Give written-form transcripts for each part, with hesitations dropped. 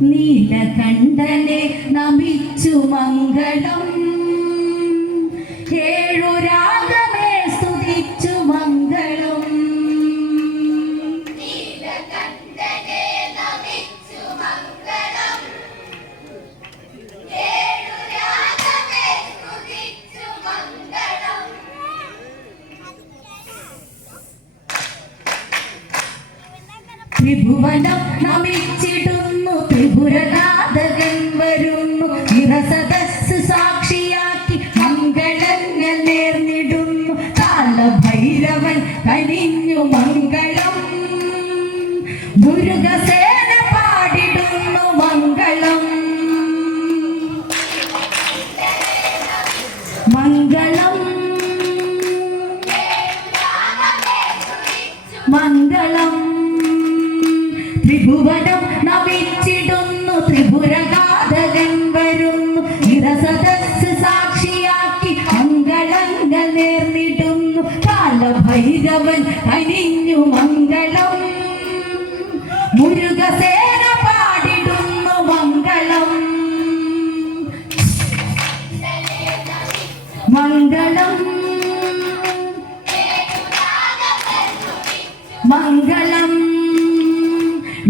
നീലകണ്ഠനെ നമിച്ചു മംഗളം ഏഴു രാഗമേ സ്തുതിച്ചു മംഗളം നീലകണ്ഠനെ നമിച്ചു മംഗളം ഏഴു രാഗമേ സ്തുതിച്ചു മംഗളം ത്രിഭുവനം നമിച്ചിടുന്നു ത്രിപുരനാഥകൻ വരുന്നു നിറസദസ് സാക്ഷിയാക്കി മംഗളങ്ങൾ നേർന്നിടുന്നു കാലഭൈരവൻ കനിഞ്ഞു മംഗളം മുരുകസേന പാടിടുന്നു മംഗളം മംഗളം മംഗളം ത്രിഭുവനം നമിച്ചിടുന്നു ത്രിപുരഘാതകൻ വരുന്നു നിറസദസ് സാക്ഷിയാക്കി മംഗളങ്ങൾ നേർന്നിടുന്നു കാലഭൈരവൻ കനിഞ്ഞു മംഗളം മുരുകസേന പാടിടുന്നു മംഗളം മംഗളം മംഗളം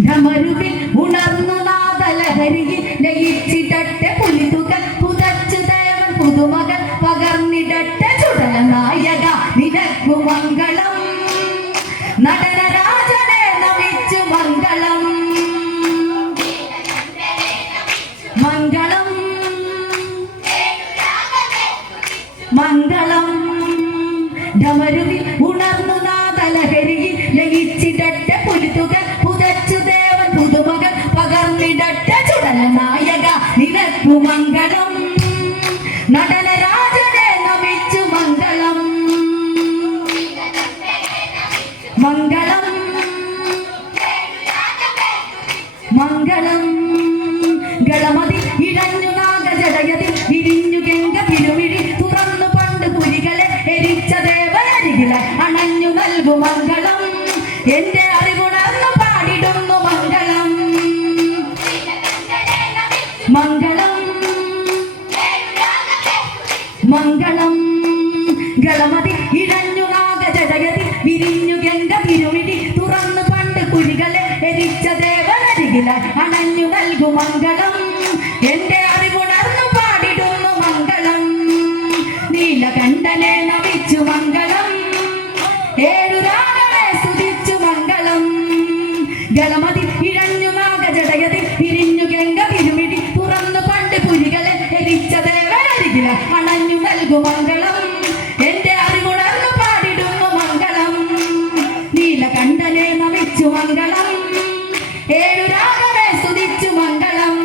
ധമരുവിൽ ഉണർന്നു നാദലഹരിയിൽ ലയിച്ചിടട്ടെ പുലിതുകൾ പുതച്ചു ദേവൻ പുതുമകൾ പകർന്നിടട്ടെ ചുടല നായക നിനക്കു മംഗളം നടനരാജനെ നമിച്ചു മംഗളം മംഗളം മംഗളം ധമരുവിൽ ഉണർന്നു നാദലഹരിയിൽ ലയിച്ചിടട്ടെ പുലിതുകൾ പുതച്ചു ദേവൻ പുതുമകൾ പകർന്നിടട്ടെ ചുടല നായക നിനക്കു മംഗളം നടനരാജനെ നമിച്ചു മംഗളം മംഗളം മംഗളം ഗളമതി ഇഴഞ്ഞു നാഗജടയതി വിരിഞ്ഞു ഗംഗ തിരുമിഴി തുറന്നു പണ്ട് പുലികളെ എരിച്ച ദേവനരികിലെ അണഞ്ഞു നൽകു മംഗളം എന്റെ അറിവുണർന്നു പാടിടുന്നു മംഗളം മംഗളം മംഗളം ഗളമതി ഇഴഞ്ഞു നാഗജടയതി വിരിഞ്ഞു ഗംഗ തിരുമിഴി തുറന്നു പണ്ട് പുലികളെ എരിച്ച ദേവനരികിലെ അണഞ്ഞു നൽകു മംഗളം എന്റെ അറിവുണർന്നു പാടിടുന്നു മംഗളം നീലകണ്ഠനെ നമിച്ചു മംഗളം ഏഴു രാഗമേ സ്തുതിച്ചു മംഗളം ഗളമതി ഇഴഞ്ഞു നാഗജടയതി വിരിഞ്ഞു ഗംഗ തിരുമിഴി തുറന്നു പണ്ട് പുലികളെ എരിച്ച ദേവനരികിലെ അണഞ്ഞു നൽകു മംഗളം എന്റെ അറിവുണർന്നു പാടിടുന്നു മംഗളം നീലകണ്ഠനെ നമിച്ചു മംഗളം ഏഴു രാഗമേ സ്തുതിച്ചു മംഗളം